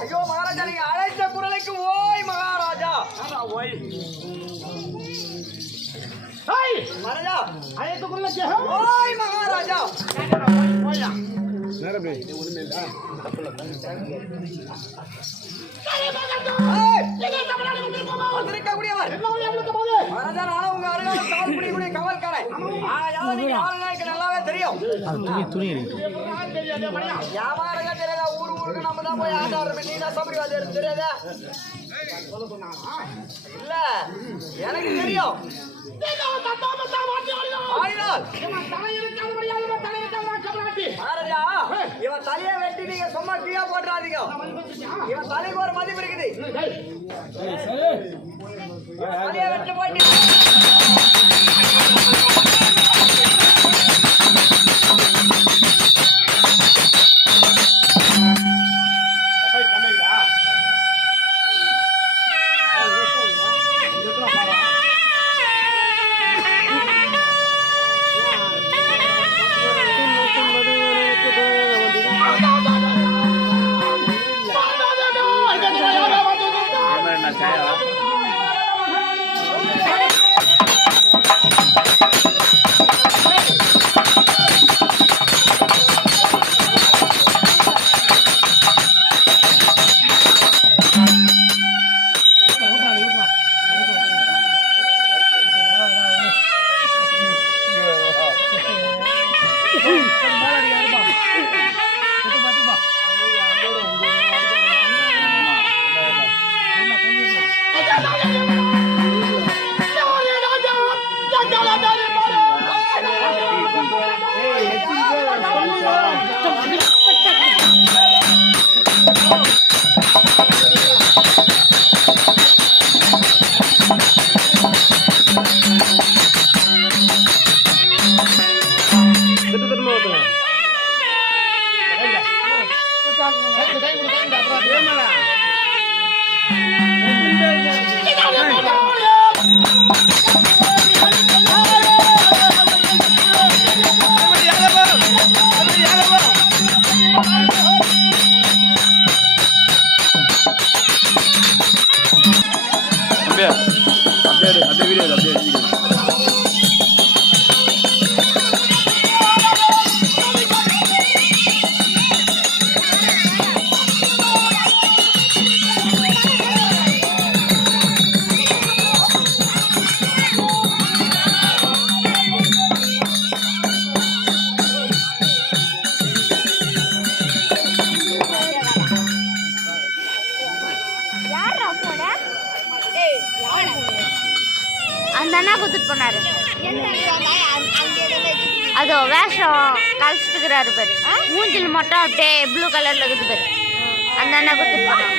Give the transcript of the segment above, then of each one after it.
ஐயோ மகாராஜா, நீங்க அழைத்த குரலுக்கு ஓய் மகாராஜா. ஓய் மகாராஜா, அழைத்த குரலுக்கு ஓய் மகாராஜா. நல்லாவே தெரியும். ஊரு ஊருக்கு நம்ம தான் போய் ஆட்டாடுறோம். நீ தான் சபரிவாதி தெரியாதா? இல்ல, எனக்கு தெரியும். மகாராஜா, இவன் தலையை வெட்டி நீங்க சும்மா கீழே போட்டுறாதீங்க. இவன் தலைக்கு ஒரு மதிப்பு இருக்குது. தலையை வெட்டு போயிட்டு அதோ வேஷம் கழிச்சிட்டுக்கிறாரு பாரு. மூஞ்சில் மட்டும் அப்படியே ப்ளூ கலர்ல இருக்குது பாரு. அந்த அண்ணா கொடுத்துட்டு போனாரு.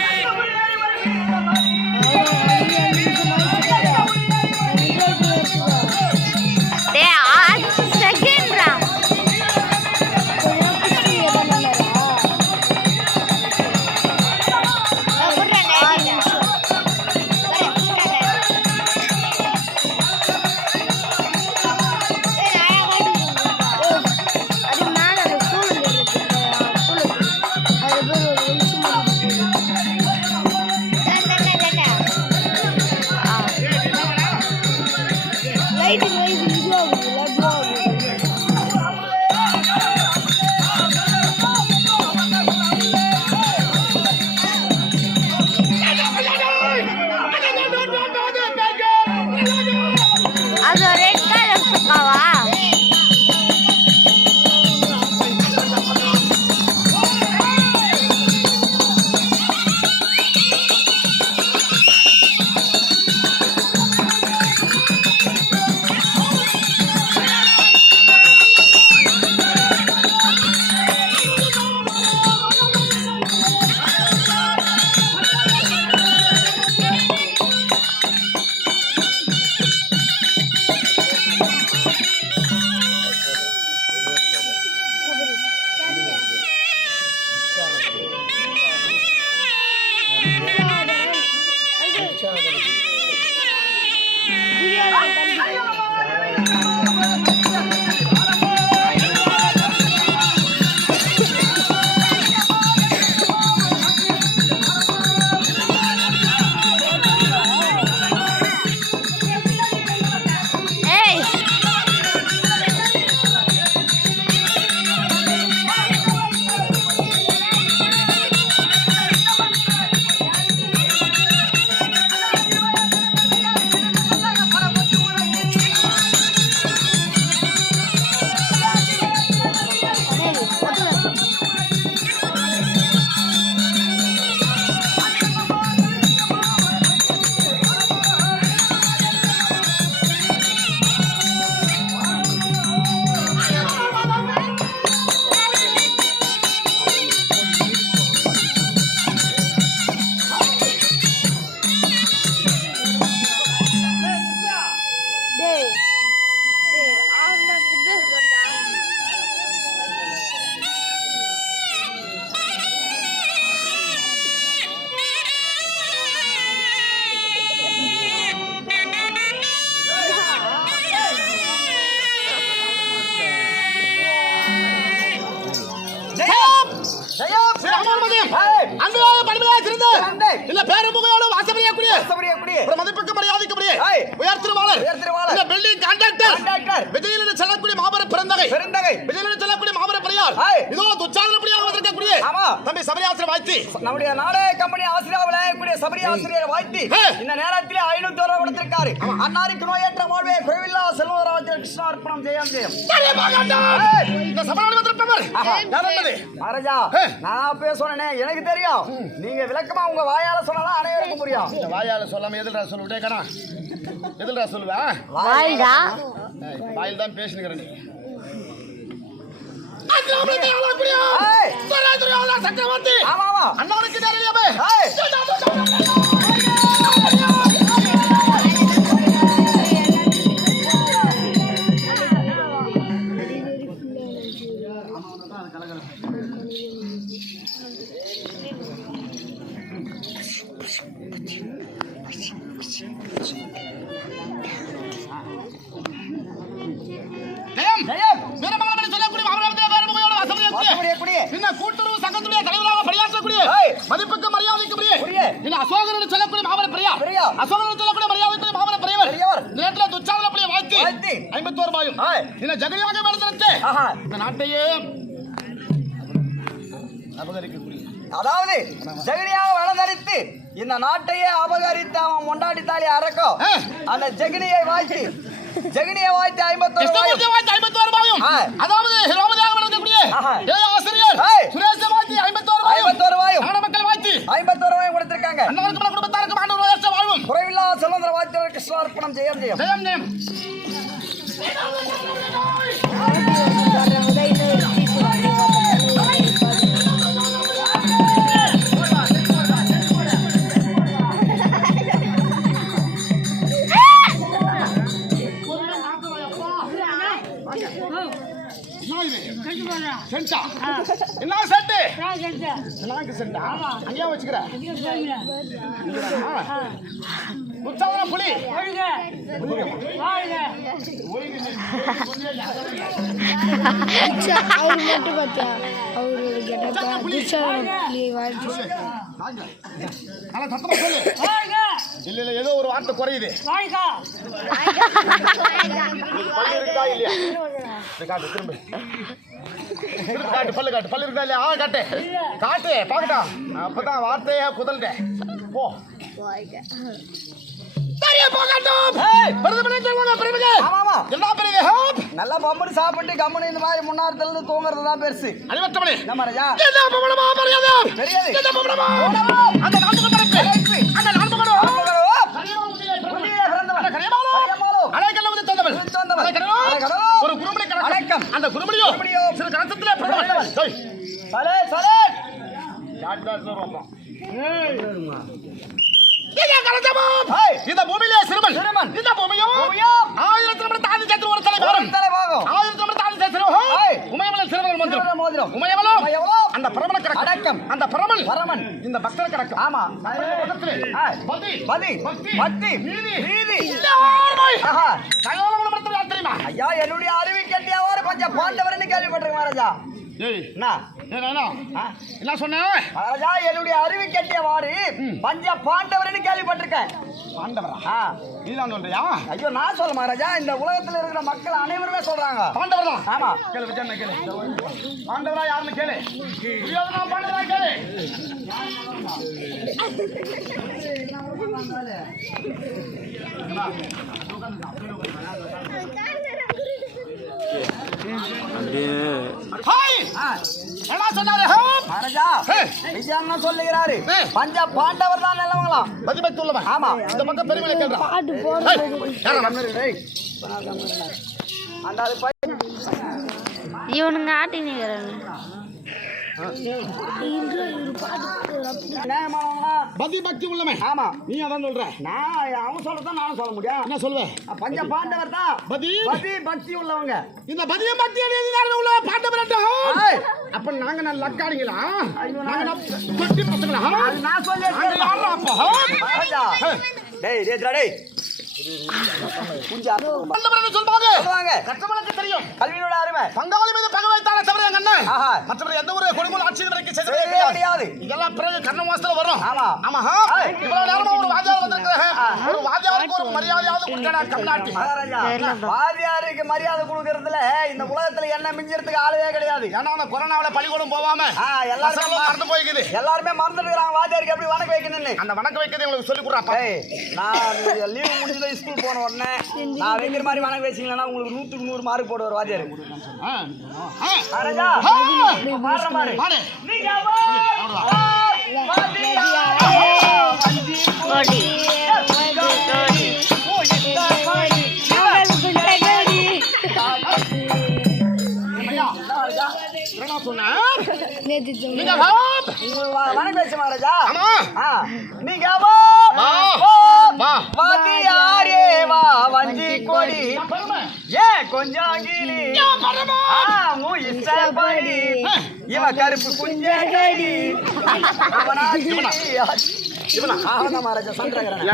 இல்ல பேரமுகையோட வாசப்படியக்கூடிய மதிப்புக்கு மரியாதைக்குரிய உயர் திருவாளர் இந்த பில்டிங் கான்ட்ராக்டர் விஜயலட்சுமி செல்லக்கூடிய மாபெரும் பிறந்தகை விஜயலட்சுமி செல்லக்கூடிய மாபெரும் பெரியார் இதோ துச்சாதனப்படியாக வந்திருக்கக்கூடிய தம்பி சபரியாசிரியர் வாழ்த்தி நம்முடைய நாடக கம்பெனி ஆசிரியர் கூடிய சபரியாசிரியர் வாழ்த்தி இந்த நேரத்தில் 500 ரூபாய் கொடுத்திருக்காரு. அன்னாருக்கு நோயற்ற வாழ்வே குறைவில்லா செல்வராஜ கிருஷ்ண அர்ப்பணம் ஜெயம் ஜெயம். இந்த சபரியாசிரியர் வந்திருப்பவர் மகாராஜா நான் பேசுறேனே எனக்கு தெரியும். நீங்க விளக்கமா உங்க வாயால சொன்னாலும் அனைவருக்கும் புரியும். இந்த வாயால சொல்லாம எதிரா சொல்லுட்டே கணா எதிரா சொல்லுவா வாயிடா வாயில் தான் பேசுகிறேன் நீ சக்கரவர்த்தி அண்ணாவுக்கு தெரியாமே கூட்டுறவு சங்கத்துடைய தலைவராக பணியாற்றக்கூடிய மதிப்புக்கு மரியாதைக்குரிய அசோகர் சொல்லக்கூடிய மாபெரும் பெரியார் அசோகர் சொல்லக்கூடிய மரியாதைக்குரிய மாபெரும் பெரியவர் நேரத்தில் துச்சாதனப்படிய வாழ்த்தி 51 ரூபாயும் இந்த ஜெகனியாக வளர்த்து இந்த நாட்டையே அபகரிக்கக்கூடிய அதாவது ஜெகனியாக வளர்த்தரித்து இந்த நாட்டையே அபகரித்து அவன் மொண்டாடி தாலி அறக்கும் அந்த ஜெகனியை வாழ்த்தி 51 ரூபாயும் அதாவது ஹிரோமதியாக வளர்க்கக்கூடிய ஆசிரியர் சுரேஷ் வாழ்த்தி 51 ரூபாயும் மக்கள் வாழ்த்தி 51 ரூபாயும் கொடுத்திருக்காங்க. அண்ணாவுக்கு குடும்பத்தாருக்கு ஆண்டு வாழ்வும் குறைவில்லா செல்வந்தர வாழ்த்தி கிருஷ்ண அர்ப்பணம் ஜெயம் ஜெயம் ஜெயம் ஜெயம். என்ன செட்டு செண்டா அங்கேயா வச்சுக்கிற உற்சாக புலி அவர் மட்டும் பார்த்தா இல்ல ஏதோ ஒரு வார்த்தை குறையுது காட்டு பல்லு காட்டு பல்லு இருக்கா இல்லையா காட்டு காட்டு பாக்கட்டா அப்பதான் வார்த்தையா குதல்ட்டேன் போ நல்லா பம்பு சாப்பிட்டு கம்மனு இந்த மாதிரி முன்னாரத்துல இருந்து தூங்குறது தான் பெருசு. ஒரு குறும்படி கணக்கம் அந்த குறும்படியோ சில கணக்கத்திலே இந்த பூமியிலே சிறுவன் இந்த பூமியும் 1000 தாண்டி சேர்த்து ஒரு தலைவாரம் 1000 தாண்டி சேர்த்து உமையமலன் சிறுவன் மந்திரம் உமையமலம் அந்த பிரமண கணக்கம் அந்த பிரமன் இந்த பக்தர கணக்கம் ஆமா பதி பக்தி நீதி ஆஹா. சகலமும் படைத்தவர் யார் தெரியுமா? ஐயா என்னுடைய அறிவு கட்டியவாறு கொஞ்சம் பாண்டவர்னு கேள்விப்பட்டிருக்கேன் மகாராஜா. ஏய், என்ன ஆ? என்ன சொன்ன? மகாராஜா என்னுடைய அறிவு கட்டியவாறு பஞ்ச பாண்டவர்னு கேள்விப்பட்டிருக்கேன். பாண்டவரா? ஆ. நீதான் சொல்றியா? ஐயோ நான் சொல்ல மகாராஜா, இந்த உலகத்துல இருக்கிற மக்கள் அனைவருமே சொல்றாங்க. பாண்டவர் தான். ஆமா. கேளு விஜயண்ணா, கேளு. பாண்டவரா யாருன்னு கேளு. துரியோதனா பாண்டவரா கேளு. ஹாய், என்ன சொன்னாரு? மகாராஜா விஜயண்ணா சொல்லுகிறாரு பஞ்ச பாண்டவர் தான் நல்லவங்களாம். பதிபக்தி உள்ளவன். ஆமா. இந்த பக்கம் பெருமையை கேள்றா. அந்த அது பை- இவனுங்க ஆட்டி நிற்கிறாங்க. நியாயமானவங்களா? பதிபக்தி உள்ளவன். ஆமா. நீ அதான் சொல்ற. நான் அவன் சொல்லத்தான் நானும் சொல்ல முடியும். என்ன சொல்லுவ? பஞ்ச பாண்டவர் தான் பதி பதி பக்தி உள்ளவங்க. இந்த பதிய பக்தி உள்ள பாண்டவர். ஏய், அப்ப நாங்க நல்ல லக்காடிங்களா? ஐயோ, நாங்க தொட்டி பசங்களா? அது நான் சொல்லி நாங்க யாரா அப்போ? மகாராஜா டேய் டேய் டேய் குஞ்சா பாண்டவர்னு சொல்வாங்க. சொல்லுவாங்க. கற்றவனுக்கு தெரியும் கல்வியோட அருமை. பங்காளி மீது பகை வைத்தானே தவிர எங்க அண்ணன் ஆஹா. மற்றவர் எந்த ஒரு கொடுங்கோல் ஆட்சி வரைக்கும் செய்ததே செய்யவே கிடையாது. கிடையாது. இதெல்லாம் பிறகு கர்ண மாசத்துல வரும். ஆமா. ஆமா. ஏய். இவ்வளவு நேரமா ஒரு வாத்தியார் வந்திருக்கிறேன். ஒரு வாத்தியாருக்கு ஒரு மரியாதையாவது கொடுக்கடா தமிழ்நாட்டு. மகாராஜா வாதியாருக்கு மரியாதை கொடுக்கறதுல இந்த உலகத்துல என்ன மிஞ்சிறதுக்கு ஆளவே கிடையாது. ஏன்னா அந்த கொரோனாவில பள்ளிக்கூடம் போகாம எல்லாரும் மறந்து போய்க்குது. எல்லாருமே மறந்துடுறாங்க வாதியாருக்கு எப்படி வணக்கம் வைக்கணும்னு. அந்த வணக்கம் வைக்கிறது உங்களுக்கு சொல்லி கொடுறாப்பா. ஏய், நான் லீவு முடிஞ்சது ஸ்கூல் போன உடனே நான் வைக்கிற மாதிரி வணக்கம் வச்சீங்கன்னா உங்களுக்கு 100க்கு 100 மார்க் போடுவார் வாதியாரு. மகாராஜா பாடுற மாதிரி பாடு. நீங்க வா, வா, வாதியாரே, வஞ்சி கோடி கோடி பூயித்த கோடி. என்ன சொன்னார்? நீங்க வா. வணக்கம் வச்சு மகாராஜா. ஆமா. நீங்க வா, வா. வா, வா. வாதியாரே வா வஞ்சி கொடி. பெருமை. ஏ கொஞ்சம் கிளி உன் இஷ்டப்படி இவன் கருப்பு குஞ்சடி இவனா? அவனா மகாராஜா சந்திரகரன்.